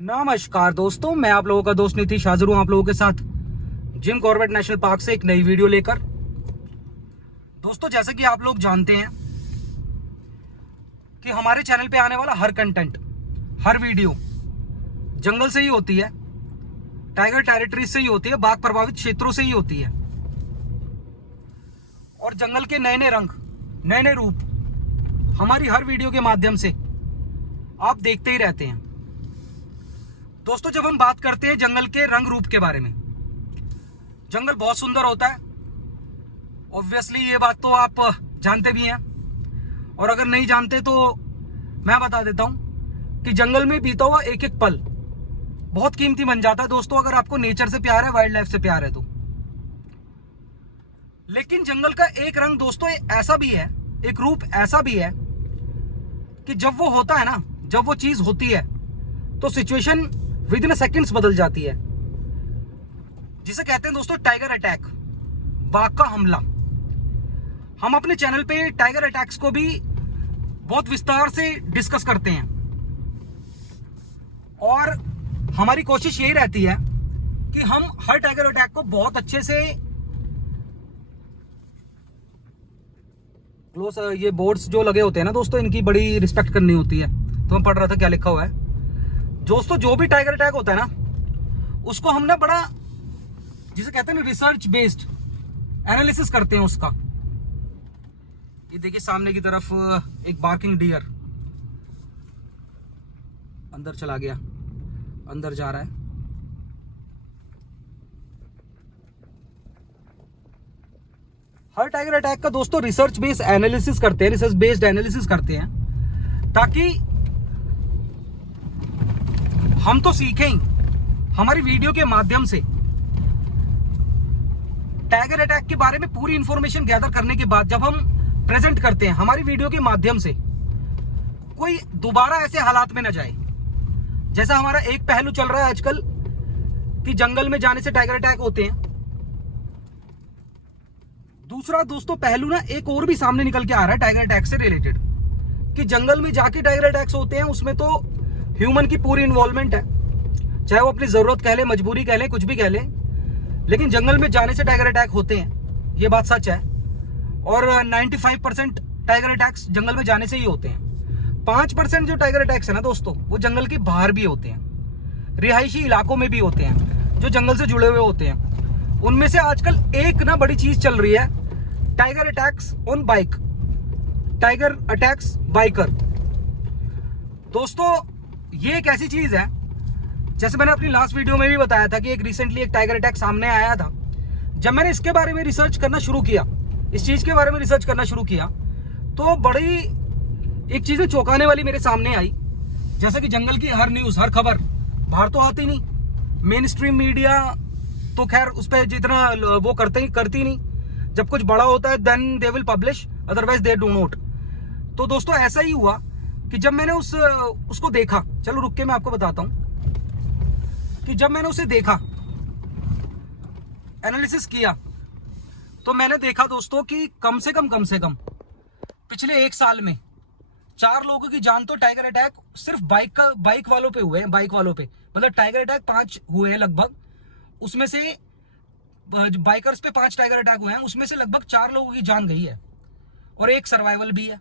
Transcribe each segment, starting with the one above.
नमस्कार दोस्तों, मैं आप लोगों का दोस्त नीतीश हाजिर हूं आप लोगों के साथ जिम कॉर्बेट नेशनल पार्क से एक नई वीडियो लेकर। दोस्तों, जैसे कि आप लोग जानते हैं कि हमारे चैनल पे आने वाला हर कंटेंट, हर वीडियो जंगल से ही होती है, टाइगर टेरिटरी से ही होती है, बाघ प्रभावित क्षेत्रों से ही होती है और जंगल के नए नए रंग, नए नए रूप हमारी हर वीडियो के माध्यम से आप देखते ही रहते हैं। दोस्तों, जब हम बात करते हैं जंगल के रंग रूप के बारे में, जंगल बहुत सुंदर होता है। ऑब्वियसली ये बात तो आप जानते भी हैं, और अगर नहीं जानते तो मैं बता देता हूं कि जंगल में बीता हुआ एक एक पल बहुत कीमती बन जाता है दोस्तों, अगर आपको नेचर से प्यार है, वाइल्ड लाइफ से प्यार है तो। लेकिन जंगल का एक रंग दोस्तों ऐसा भी है, एक रूप ऐसा भी है कि जब वो होता है ना, जब वो चीज होती है तो सिचुएशन विद इन सेकेंड्स बदल जाती है, जिसे कहते हैं दोस्तों टाइगर अटैक, बाघ का हमला। हम अपने चैनल पे टाइगर अटैक्स को भी बहुत विस्तार से डिस्कस करते हैं और हमारी कोशिश यही रहती है कि हम हर टाइगर अटैक को बहुत अच्छे से ये बोर्ड्स जो लगे होते हैं ना दोस्तों, इनकी बड़ी रिस्पेक्ट करनी होती है। तो मैं पढ़ रहा था क्या लिखा हुआ है। दोस्तों, जो भी टाइगर अटैक होता है ना, उसको हम ना बड़ा, जिसे कहते हैं ना, रिसर्च बेस्ड एनालिसिस करते हैं उसका। ये देखिए सामने की तरफ एक बार्किंग डियर अंदर चला गया, अंदर जा रहा है। हर टाइगर अटैक का दोस्तों रिसर्च बेस्ड एनालिसिस करते हैं, रिसर्च बेस्ड एनालिसिस करते हैं ताकि हम तो सीखें हमारी वीडियो के माध्यम से। टाइगर अटैक के बारे में पूरी इंफॉर्मेशन गैदर करने के बाद जब हम प्रेजेंट करते हैं हमारी वीडियो के माध्यम से, कोई दोबारा ऐसे हालात में न जाए जैसा हमारा एक पहलू चल रहा है आजकल कि जंगल में जाने से टाइगर अटैक होते हैं। दूसरा दोस्तों पहलू ना एक और भी सामने निकल के आ रहा है टाइगर अटैक से रिलेटेड, कि जंगल में जाके टाइगर अटैक्स होते हैं, उसमें तो ह्यूमन की पूरी इन्वॉल्वमेंट है, चाहे वो अपनी जरूरत कह ले, मजबूरी कह ले, कुछ भी कह ले, लेकिन जंगल में जाने से टाइगर अटैक होते हैं, ये बात सच है। और 95% टाइगर अटैक्स जंगल में जाने से ही होते हैं। 5% जो टाइगर अटैक्स है ना दोस्तों, वो जंगल के बाहर भी होते हैं, रिहायशी इलाकों में भी होते हैं, जो जंगल से जुड़े हुए होते हैं। उनमें से आजकल एक ना बड़ी चीज चल रही है, tiger attacks on bike, tiger attacks biker. दोस्तों, ये एक ऐसी चीज है, जैसे मैंने अपनी लास्ट वीडियो में भी बताया था कि एक रिसेंटली एक टाइगर अटैक सामने आया था। जब मैंने इसके बारे में रिसर्च करना शुरू किया, इस चीज के बारे में रिसर्च करना शुरू किया, तो बड़ी एक चीज चौंकाने वाली मेरे सामने आई। जैसे कि जंगल की हर न्यूज, हर खबर बाहर तो आती नहीं, मेन स्ट्रीम मीडिया तो खैर उस पर जितना वो करती नहीं। जब कुछ बड़ा होता है then they will publish, otherwise they do not. तो दोस्तों ऐसा ही हुआ कि जब मैंने उसको देखा, चलो रुक के मैं आपको बताता हूं कि जब मैंने उसे देखा, एनालिसिस किया, तो मैंने देखा दोस्तों कि कम से कम पिछले एक साल में 4 लोगों की जान तो टाइगर अटैक सिर्फ बाइक वालों पे हुए हैं, बाइक वालों पे, मतलब टाइगर अटैक 5 हुए हैं लगभग। उसमें से बाइकर्स पे 5 टाइगर अटैक हुए हैं, उसमें से लगभग 4 लोगों की जान गई है और एक सर्वाइवल भी है।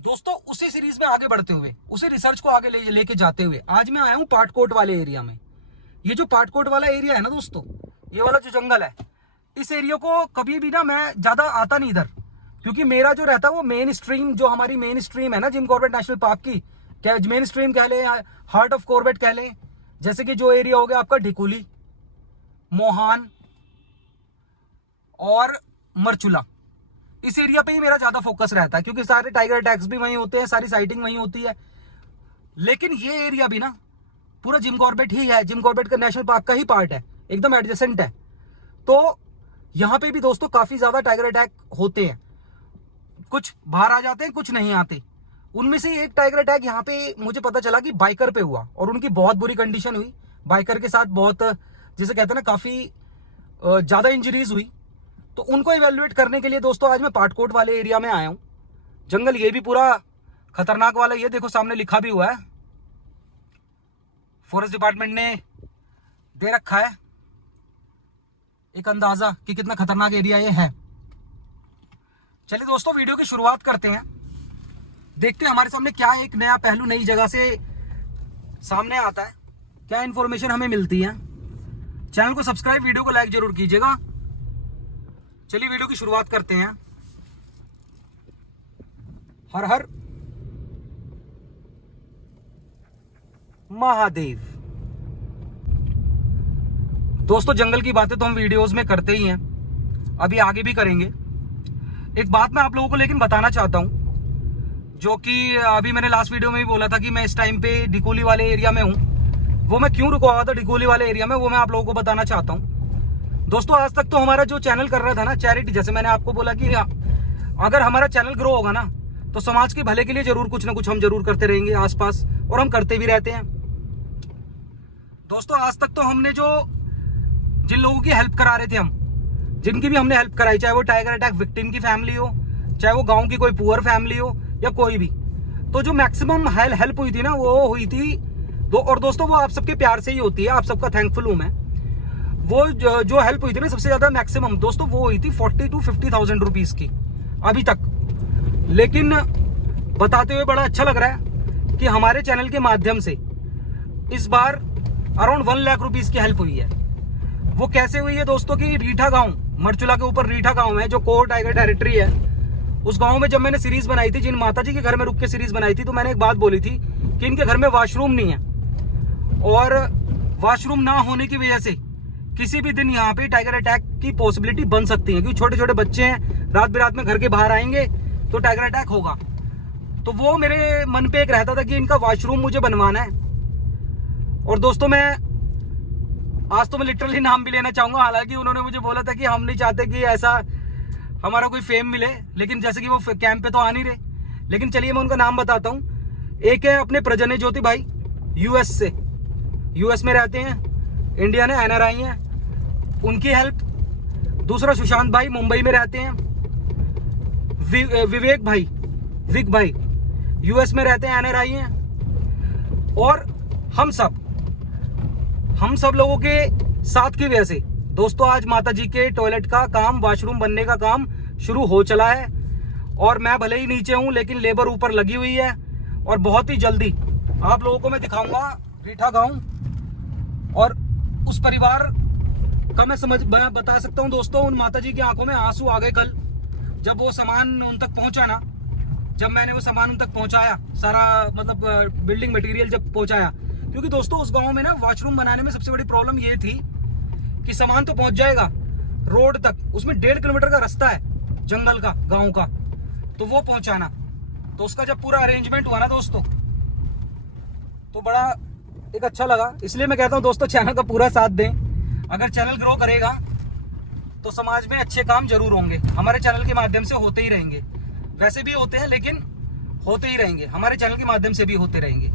दोस्तों, उसी सीरीज में आगे बढ़ते हुए, उसी रिसर्च को आगे लेके जाते हुए आज मैं आया हूं पाटकोट वाले एरिया में। ये जो पाटकोट वाला एरिया है ना दोस्तों, ये वाला जो जंगल है, इस एरिया को कभी भी ना मैं ज्यादा आता नहीं इधर, क्योंकि मेरा जो रहता है वो मेन स्ट्रीम, जो हमारी मेन स्ट्रीम है ना जिम कॉर्बेट नेशनल पार्क की, क्या मेन स्ट्रीम कह ले, हार्ट ऑफ कॉर्बेट कह ले, जैसे कि जो एरिया हो गया आपका ढिकुली, मोहान और मरचुला, इस एरिया पे ही मेरा ज्यादा फोकस रहता है, क्योंकि सारे टाइगर अटैक्स भी वहीं होते हैं, सारी साइटिंग वहीं होती है। लेकिन ये एरिया भी ना पूरा जिम कॉर्बेट ही है, जिम कॉर्बेट का नेशनल पार्क का ही पार्ट है, एकदम एडजेसेंट है। तो यहां पे भी दोस्तों काफी ज्यादा टाइगर अटैक होते हैं, कुछ बाहर आ जाते हैं, कुछ नहीं आते। उनमें से एक टाइगर अटैक यहाँ पे मुझे पता चला कि बाइकर पे हुआ और उनकी बहुत बुरी कंडीशन हुई, बाइकर के साथ बहुत, जिसे कहते हैं ना, काफी ज्यादा इंजरीज हुई। तो उनको इवेल्युएट करने के लिए दोस्तों आज मैं पाटकोट वाले एरिया में आया हूं। जंगल ये भी पूरा खतरनाक वाला, ये देखो सामने लिखा भी हुआ है फॉरेस्ट डिपार्टमेंट ने दे रखा है एक अंदाजा कि कितना खतरनाक एरिया ये है। चलिए दोस्तों, वीडियो की शुरुआत करते हैं। देखते हैं हमारे सामने क्या एक नया पहलू नई जगह से सामने आता है, क्या इंफॉर्मेशन हमें मिलती है। चैनल को सब्सक्राइब, वीडियो को लाइक जरूर कीजिएगा। चलिए वीडियो की शुरुआत करते हैं। हर हर महादेव। दोस्तों, जंगल की बातें तो हम वीडियोस में करते ही हैं, अभी आगे भी करेंगे। एक बात मैं आप लोगों को लेकिन बताना चाहता हूं, जो कि अभी मैंने लास्ट वीडियो में भी बोला था कि मैं इस टाइम पे डिकोली वाले एरिया में हूं। वो मैं क्यों रुका हुआ था डिकोली वाले एरिया में, वो मैं आप लोगों को बताना चाहता हूं। दोस्तों, आज तक तो हमारा जो चैनल कर रहा था ना, चैरिटी, जैसे मैंने आपको बोला कि अगर हमारा चैनल ग्रो होगा ना तो समाज के भले के लिए जरूर कुछ ना कुछ हम जरूर करते रहेंगे आसपास, और हम करते भी रहते हैं। दोस्तों, आज तक तो हमने जो जिन लोगों की हेल्प करा रहे थे, हम जिनकी भी हमने हेल्प कराई, चाहे वो टाइगर अटैक विक्टिम की फैमिली हो, चाहे वो गांव की कोई पुअर फैमिली हो, या कोई भी, तो जो मैक्सिमम हेल्प हुई थी ना, वो हुई थी और दोस्तों वो आप सबके प्यार से ही होती है, आप सबका थैंकफुल हूं मैं। वो जो हेल्प हुई थी ना सबसे ज्यादा मैक्सिमम दोस्तों, वो हुई थी 40 to 50,000 रुपीज की अभी तक। लेकिन बताते हुए बड़ा अच्छा लग रहा है कि हमारे चैनल के माध्यम से इस बार अराउंड 1 लाख रुपीज की हेल्प हुई है। वो कैसे हुई है दोस्तों कि रीठा गांव, मरचुला के ऊपर रीठा गांव है, जो कोर टाइगर टेरिटरी है। उस गांव में जब मैंने सीरीज बनाई थी, जिन माता जी के घर में रुक के सीरीज बनाई थी, तो मैंने एक बात बोली थी कि इनके घर में वॉशरूम नहीं है, और वॉशरूम ना होने की वजह से किसी भी दिन यहाँ पे टाइगर अटैक की पॉसिबिलिटी बन सकती है, क्योंकि छोटे छोटे बच्चे हैं, रात बिरात में घर के बाहर आएंगे तो टाइगर अटैक होगा। तो वो मेरे मन पे एक रहता था कि इनका वॉशरूम मुझे बनवाना है। और दोस्तों, मैं आज तो मैं लिटरली नाम भी लेना चाहूंगा, हालांकि उन्होंने मुझे बोला था कि हम नहीं चाहते कि ऐसा हमारा कोई फेम मिले, लेकिन जैसे कि वो कैंप पे तो आ नहीं रहे, लेकिन चलिए मैं उनका नाम बताता हूँ। एक है अपने प्रजने ज्योति भाई, यूएस से, यूएस में रहते हैं, इंडियन है, एनआरआई है, उनकी हेल्प। दूसरा सुशांत भाई, मुंबई में रहते हैं। विवेक भाई, विक भाई, यूएस में रहते हैं, एनआरआई हैं। और हम सब लोगों के साथ की वजह से दोस्तों आज माता जी के टॉयलेट का काम, वॉशरूम बनने का काम शुरू हो चला है। और मैं भले ही नीचे हूं, लेकिन लेबर ऊपर लगी हुई है, और बहुत ही जल्दी आप लोगों को मैं दिखाऊंगा रीठा गांव। और उस परिवार का मैं बता सकता हूं दोस्तों, उन माता जी की आंखों में आंसू आ गए कल, जब वो सामान उन तक पहुंचा ना, जब मैंने वो सामान उन तक पहुंचाया, सारा मतलब बिल्डिंग मटेरियल जब पहुंचाया। क्योंकि दोस्तों उस गांव में ना वॉशरूम बनाने में सबसे बड़ी प्रॉब्लम ये थी कि सामान तो पहुंच जाएगा रोड तक, उसमें 1.5 किलोमीटर का रास्ता है जंगल का, गांव का, तो वो पहुंचाना। तो उसका जब पूरा अरेंजमेंट हुआ ना दोस्तों, तो बड़ा एक अच्छा लगा। इसलिए मैं कहता हूं दोस्तों, चैनल का पूरा साथ दें। अगर चैनल ग्रो करेगा तो समाज में अच्छे काम जरूर होंगे, हमारे चैनल के माध्यम से होते ही रहेंगे। वैसे भी होते हैं, लेकिन होते ही रहेंगे, हमारे चैनल के माध्यम से भी होते रहेंगे।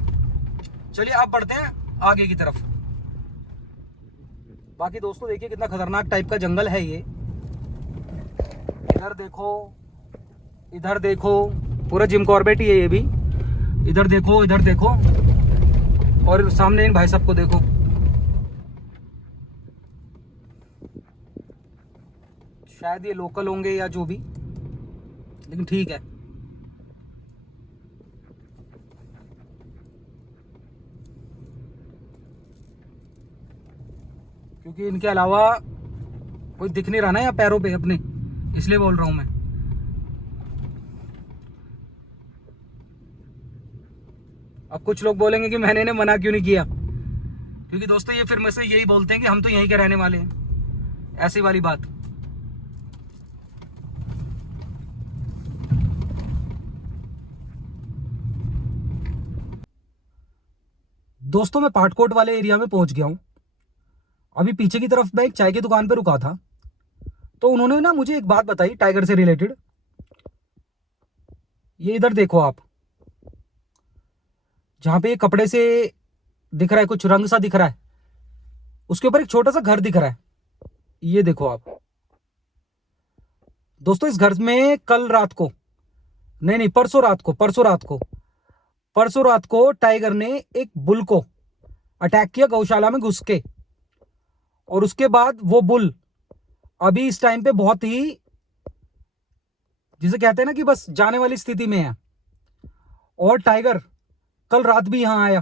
चलिए आप बढ़ते हैं आगे की तरफ। बाकी दोस्तों देखिए कितना खतरनाक टाइप का जंगल है ये। इधर देखो, इधर देखो, पूरा जिम कॉर्बेट ही है ये भी। इधर देखो, इधर देखो, और सामने इन भाई साहब को देखो। शायद ये लोकल होंगे या जो भी, लेकिन ठीक है। क्योंकि इनके अलावा कोई दिख नहीं रहा ना यहाँ पैरों पे अपने, इसलिए बोल रहा हूं मैं। अब कुछ लोग बोलेंगे कि मैंने इन्हें मना क्यों नहीं किया, क्योंकि दोस्तों ये फिर में से यही बोलते हैं कि हम तो यहीं के रहने वाले हैं, ऐसी वाली बात। दोस्तों मैं पाटकोट वाले एरिया में पहुंच गया हूं। अभी पीछे की तरफ मैं एक चाय की दुकान पे रुका था, तो उन्होंने ना मुझे एक बात बताई टाइगर से रिलेटेड। ये इधर देखो आप, जहां पे ये कपड़े से दिख रहा है, कुछ रंग सा दिख रहा है, उसके ऊपर एक छोटा सा घर दिख रहा है। ये देखो आप दोस्तों, इस घर में कल रात को, नहीं परसों रात को टाइगर ने एक बुल को अटैक किया गौशाला में घुस के। और उसके बाद वो बुल अभी इस टाइम पे बहुत ही, जिसे कहते हैं ना कि बस जाने वाली स्थिति में है। और टाइगर कल रात भी यहां आया,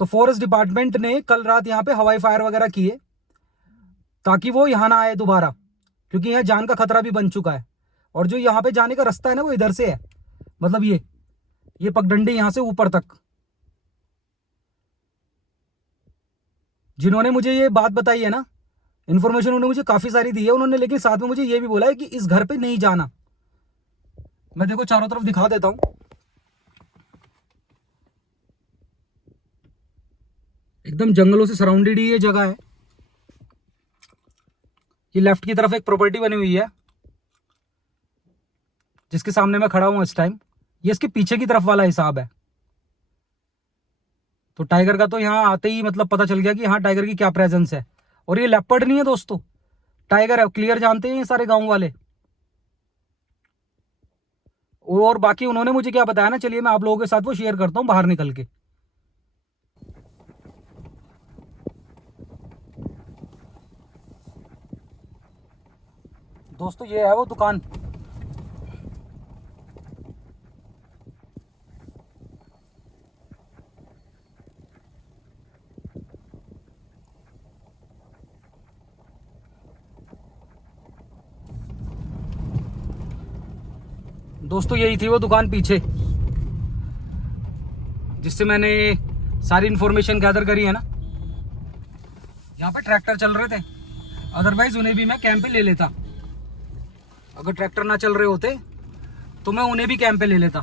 तो फॉरेस्ट डिपार्टमेंट ने कल रात यहाँ पे हवाई फायर वगैरह किए ताकि वो यहाँ ना आए दोबारा, क्योंकि यहाँ जान का खतरा भी बन चुका है। और जो यहाँ पे जाने का रास्ता है ना वो इधर से है, मतलब ये पगडंडी यहाँ से ऊपर तक। जिन्होंने मुझे ये बात बताई है ना, इन्फॉर्मेशन उन्होंने मुझे काफी सारी दी है उन्होंने, लेकिन साथ में मुझे ये भी बोला है कि इस घर पे नहीं जाना। मैं देखो चारों तरफ दिखा देता हूं, एकदम जंगलों से सराउंडेड ही ये जगह है। ये लेफ्ट की तरफ एक प्रॉपर्टी बनी हुई है जिसके सामने मैं खड़ा हूं इस टाइम, ये इसके पीछे की तरफ वाला हिसाब है। तो टाइगर का तो यहाँ आते ही मतलब पता चल गया कि यहाँ टाइगर की क्या प्रेजेंस है। और ये लेपर्ड नहीं है दोस्तों, टाइगर है, क्लियर जानते हैं ये सारे गांव वाले। और बाकी उन्होंने मुझे क्या बताया ना, चलिए मैं आप लोगों के साथ वो शेयर करता हूं बाहर निकल के। दोस्तों ये है वो दुकान, दोस्तों यही थी वो दुकान पीछे जिससे मैंने सारी इंफॉर्मेशन गैदर करी है ना। यहाँ पे ट्रैक्टर चल रहे थे, अदरवाइज उन्हें भी मैं कैंप पे ले लेता। अगर ट्रैक्टर ना चल रहे होते तो मैं उन्हें भी कैंप पे ले लेता।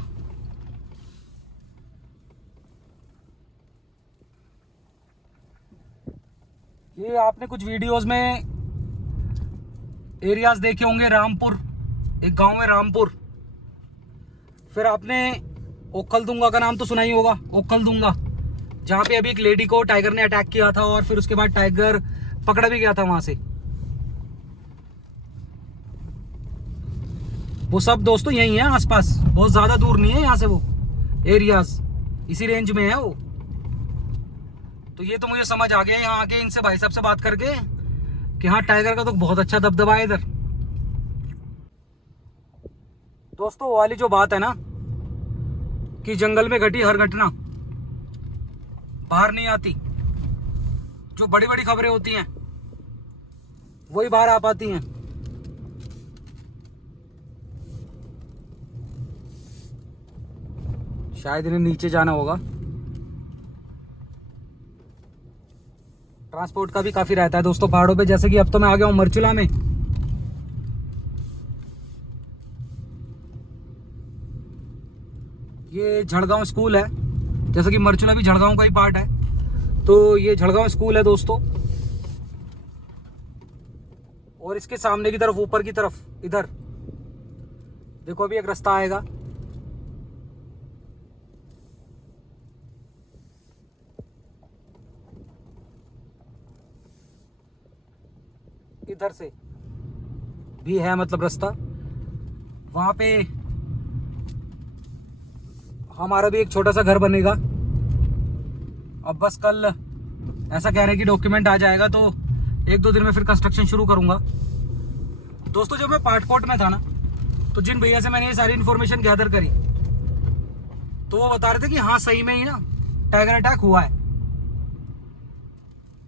ये आपने कुछ वीडियोस में एरियाज देखे होंगे, रामपुर, एक गांव है रामपुर। फिर आपने ओखलदुंगा का नाम तो सुना ही होगा, ओखलदुंगा, जहां पे अभी एक लेडी को टाइगर ने अटैक किया था और फिर उसके बाद टाइगर पकड़ा भी गया था वहां से। वो सब दोस्तों यही है आसपास, बहुत ज्यादा दूर नहीं है यहाँ से वो एरियाज, इसी रेंज में है वो। तो ये तो मुझे समझ आ गया यहाँ आके इनसे भाई साहब से बात करके कि हाँ टाइगर का तो बहुत अच्छा दबदबा है इधर। दोस्तों वो वाली जो बात है ना कि जंगल में घटी हर घटना बाहर नहीं आती, जो बड़ी बड़ी खबरें होती हैं वही बाहर आ पाती हैं। शायद इन्हें नीचे जाना होगा, ट्रांसपोर्ट का भी काफी रहता है दोस्तों पहाड़ों पे। जैसे कि अब तो मैं आ गया हूं मरचुला में। ये झड़गांव स्कूल है, जैसे कि मरचुला भी झड़गांव का ही पार्ट है, तो ये झड़गांव स्कूल है दोस्तों। और इसके सामने की तरफ, ऊपर की तरफ इधर देखो अभी एक रास्ता आएगा, इधर से भी है मतलब रास्ता। वहां पे हमारा भी एक छोटा सा घर बनेगा। अब बस कल ऐसा कह रहे हैं कि डॉक्यूमेंट आ जाएगा तो एक दो दिन में फिर कंस्ट्रक्शन शुरू करूंगा। दोस्तों जब मैं पाटकोट में था ना, तो जिन भैया से मैंने ये सारी इन्फॉर्मेशन गैदर करी तो वो बता रहे थे कि हाँ सही में ही ना टाइगर अटैक हुआ है,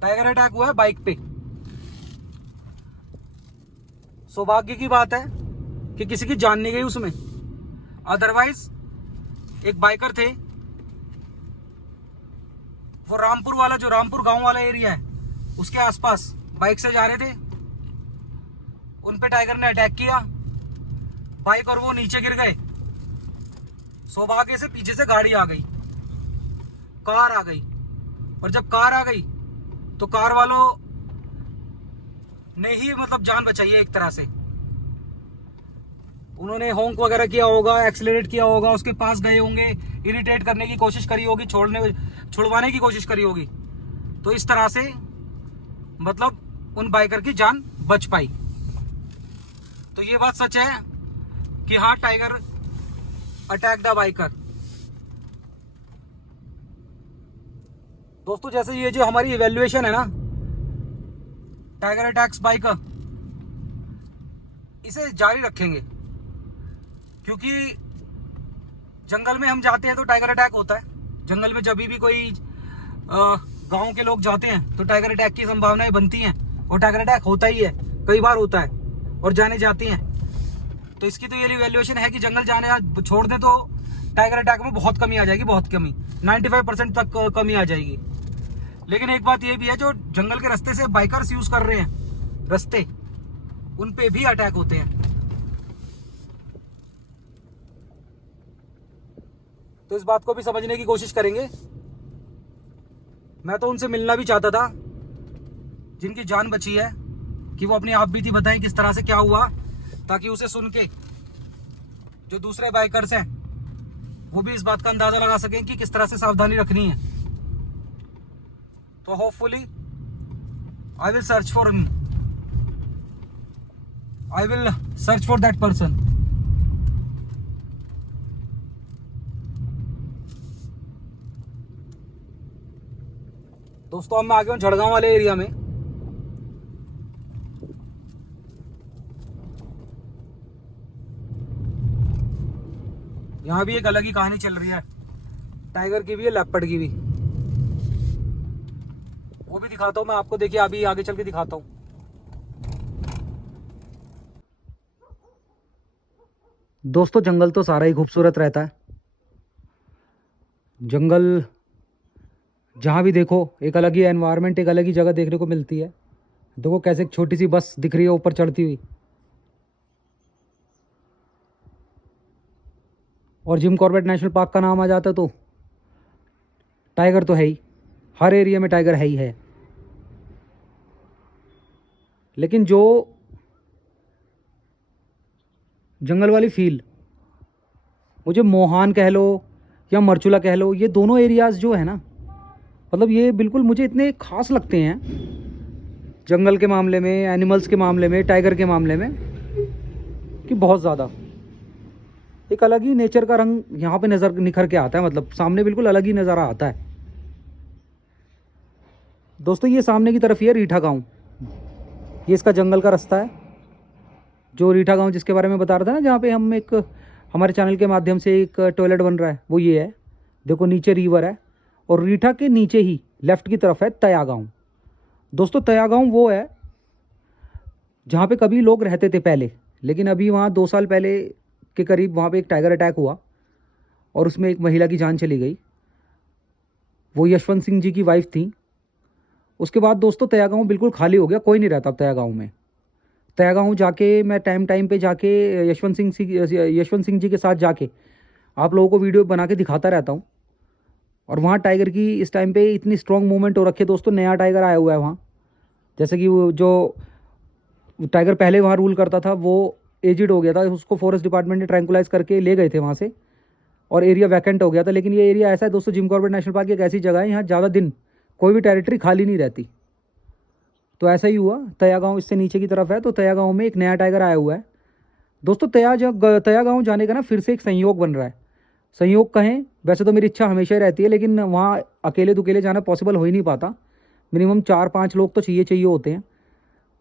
टाइगर अटैक हुआ है बाइक पे। सौभाग्य की बात है कि किसी की जान नहीं गई उसमें, अदरवाइज एक बाइकर थे, वो रामपुर वाला, जो रामपुर गांव वाला एरिया है उसके आसपास बाइक से जा रहे थे, उन पे टाइगर ने अटैक किया, बाइक और वो नीचे गिर गए। सौभाग्य से पीछे से गाड़ी आ गई, कार आ गई, और जब कार आ गई तो कार वालों ने ही मतलब जान बचाई है एक तरह से। उन्होंने हॉन्क वगैरह किया होगा, एक्सीलरेट किया होगा, उसके पास गए होंगे, इरिटेट करने की कोशिश करी होगी, छुड़वाने की कोशिश करी होगी, तो इस तरह से मतलब उन बाइकर की जान बच पाई। तो ये बात सच है कि हाँ टाइगर अटैक द बाइकर। दोस्तों जैसे ये जो हमारी इवैल्यूएशन है ना टाइगर अटैक्स बाइक का, इसे जारी रखेंगे, क्योंकि जंगल में हम जाते हैं तो टाइगर अटैक होता है। जंगल में जब भी कोई गांव के लोग जाते हैं तो टाइगर अटैक की संभावनाएं बनती हैं, और टाइगर अटैक होता ही है, कई बार होता है और जाने जाती हैं। तो इसकी तो ये इवैल्यूएशन है कि जंगल जाने छोड़ दें तो टाइगर अटैक में बहुत कमी आ जाएगी, बहुत कमी, 95% तक कमी आ जाएगी। लेकिन एक बात ये भी है, जो जंगल के रास्ते से बाइकर्स यूज कर रहे हैं रास्ते, उन पे भी अटैक होते हैं। तो इस बात को भी समझने की कोशिश करेंगे। मैं तो उनसे मिलना भी चाहता था जिनकी जान बची है, कि वो अपनी आप बीती बताएं किस तरह से क्या हुआ, ताकि उसे सुन के जो दूसरे बाइकर्स हैं वो भी इस बात का अंदाजा लगा सकें कि किस तरह से सावधानी रखनी है। तो hopefully I will search for that person. दोस्तों अब मैं आ गया हूँ झड़गांव वाले एरिया में। यहाँ भी एक अलग ही कहानी चल रही है, टाइगर की भी है, लेपर्ड की भी। वो भी दिखाता हूँ मैं आपको, देखिए अभी आगे चल के दिखाता हूँ। दोस्तों जंगल तो सारा ही खूबसूरत रहता है। जंगल जहाँ भी देखो एक अलग ही एनवायरनमेंट, एक अलग ही जगह देखने को मिलती है। देखो कैसे एक छोटी सी बस दिख रही है ऊपर चढ़ती हुई, और जिम कॉर्बेट नेशनल पार्क का नाम आ जाता तो टाइगर तो है ही, हर एरिया में टाइगर है ही है। लेकिन जो जंगल वाली फील, मुझे मोहान कह लो या मरचुला कह लो, ये दोनों एरियाज़ जो है ना, मतलब ये बिल्कुल मुझे इतने खास लगते हैं जंगल के मामले में, एनिमल्स के मामले में, टाइगर के मामले में, कि बहुत ज़्यादा एक अलग ही नेचर का रंग यहाँ पे नज़र निखर के आता है। मतलब सामने बिल्कुल अलग ही नज़ारा आता है। दोस्तों ये सामने की तरफ ही है रीठा गाँव, ये इसका जंगल का रास्ता है। जो रीठा गाँव जिसके बारे में बता रहा था ना, जहाँ पे हम एक हमारे चैनल के माध्यम से एक टॉयलेट बन रहा है, वो ये है। देखो नीचे रिवर है, और रीठा के नीचे ही लेफ्ट की तरफ है तया गाँव। दोस्तों तया गाँव वो है जहाँ पे कभी लोग रहते थे पहले, लेकिन अभी वहाँ 2 साल पहले के करीब वहाँ पे एक टाइगर अटैक हुआ और उसमें एक महिला की जान चली गई। वो यशवंत सिंह जी की वाइफ थी। उसके बाद दोस्तों तया गाँव बिल्कुल खाली हो गया, कोई नहीं रहता तया गाँव में। तया गाँव जाके मैं टाइम पे जाके यशवंत सिंह जी के साथ जाके आप लोगों को वीडियो बना के दिखाता रहता हूँ। और वहाँ टाइगर की इस टाइम पे इतनी स्ट्रॉन्ग मूवमेंट हो रखी है दोस्तों। नया टाइगर आया हुआ है वहाँ, जैसे कि वो जो टाइगर पहले वहाँ रूल करता था वो एजिड हो गया था, उसको फॉरेस्ट डिपार्टमेंट ने ट्रैंकुलाइज करके ले गए थे वहाँ से, और एरिया वैकेंट हो गया था। लेकिन ये एरिया ऐसा है दोस्तों, जिम कॉर्बेट नेशनल पार्क एक ऐसी जगह है, यहाँ ज़्यादा दिन कोई भी टेरिटरी खाली नहीं रहती। तो ऐसा ही हुआ। तया गाँव इससे नीचे की तरफ है, तो तया गाँव में एक नया टाइगर आया हुआ है दोस्तों। तया गाँव जाने का ना फिर से एक संयोग बन रहा है। संयोग कहें, वैसे तो मेरी इच्छा हमेशा ही रहती है, लेकिन वहाँ अकेले दुकेले जाना पॉसिबल हो ही नहीं पाता। मिनिमम 4-5 लोग तो चाहिए होते हैं।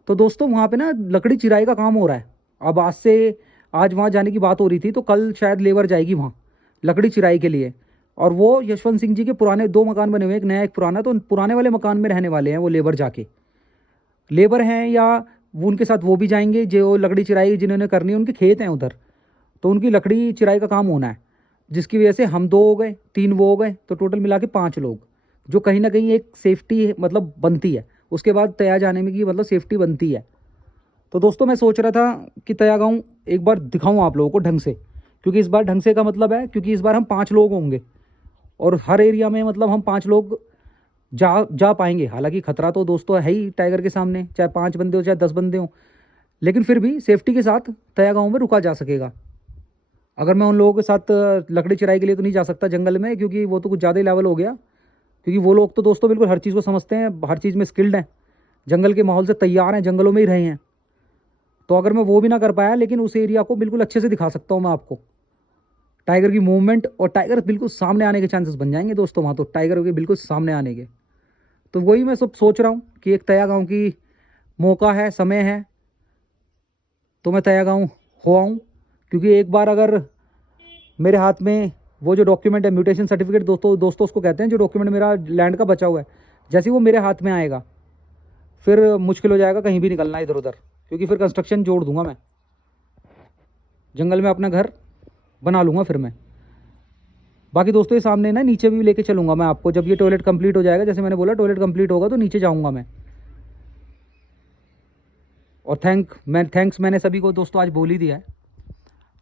तो दोस्तों वहाँ पे ना लकड़ी चिराई का काम हो रहा है। अब आज वहाँ जाने की बात हो रही थी, तो कल शायद लेबर जाएगी वहाँ लकड़ी चिराई के लिए। और वो यशवंत सिंह जी के पुराने 2 मकान बने हुए हैं, एक नया एक पुराना। तो पुराने वाले मकान में रहने वाले हैं वो लेबर, जाके लेबर हैं या वो उनके साथ वो भी जाएंगे जो लकड़ी चिराई जिन्होंने करनी है, उनके खेत हैं उधर, तो उनकी लकड़ी चिराई का काम होना है। जिसकी वजह से हम 2 हो गए, 3 वो हो गए, तो टोटल मिला के 5 लोग, जो कहीं ना कहीं एक सेफ्टी मतलब बनती है। उसके बाद तया जाने में की मतलब सेफ्टी बनती है। तो दोस्तों मैं सोच रहा था कि तया गाँव एक बार दिखाऊं आप लोगों को ढंग से, क्योंकि इस बार ढंग से का मतलब है क्योंकि इस बार हम 5 लोग होंगे, और हर एरिया में मतलब हम 5 लोग जा पाएंगे। हालांकि खतरा तो दोस्तों है ही टाइगर के सामने, चाहे 5 बंदे हो चाहे 10 बंदे हो, लेकिन फिर भी सेफ्टी के साथ तया गाँव में रुका जा सकेगा। अगर मैं उन लोगों के साथ लकड़ी चिराई के लिए तो नहीं जा सकता जंगल में, क्योंकि वो तो कुछ ज़्यादा ही लेवल हो गया। क्योंकि वो लोग तो दोस्तों बिल्कुल हर चीज़ को समझते हैं, हर चीज़ में स्किल्ड हैं, जंगल के माहौल से तैयार हैं, जंगलों में ही रहे हैं। तो अगर मैं वो भी ना कर पाया, लेकिन उस एरिया को बिल्कुल अच्छे से दिखा सकता हूँ मैं आपको। टाइगर की मूवमेंट और टाइगर बिल्कुल सामने आने के चांसेस बन जाएंगे दोस्तों वहाँ, तो टाइगर के बिल्कुल सामने आने के। तो वही मैं सब सोच रहा हूँ कि एक तया गाँव की मौका है, समय है, तो मैं तया गाँव हो आऊँ। क्योंकि एक बार अगर मेरे हाथ में वो जो डॉक्यूमेंट है, म्यूटेशन सर्टिफिकेट दोस्तों उसको कहते हैं, जो डॉक्यूमेंट मेरा लैंड का बचा हुआ है, जैसे ही वो मेरे हाथ में आएगा फिर मुश्किल हो जाएगा कहीं भी निकलना इधर उधर। क्योंकि फिर कंस्ट्रक्शन जोड़ दूंगा मैं, जंगल में अपना घर बना लूँगा फिर मैं। बाकी दोस्तों ये सामने ना नीचे भी लेके चलूँगा मैं आपको, जब ये टॉयलेट कंप्लीट हो जाएगा। जैसे मैंने बोला टॉयलेट कंप्लीट होगा तो नीचे जाऊँगा मैं। और थैंक्स मैंने सभी को दोस्तों आज बोल ही दिया है।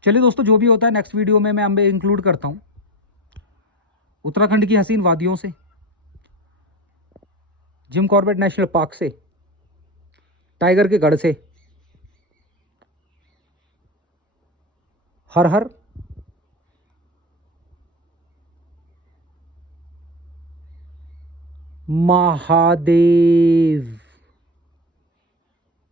चलिए दोस्तों, जो भी होता है नेक्स्ट वीडियो में मैं इंक्लूड करता हूँ। उत्तराखंड की हसीन वादियों से, जिम कॉर्बेट नेशनल पार्क से, टाइगर के गढ़ से, हर हर महादेव।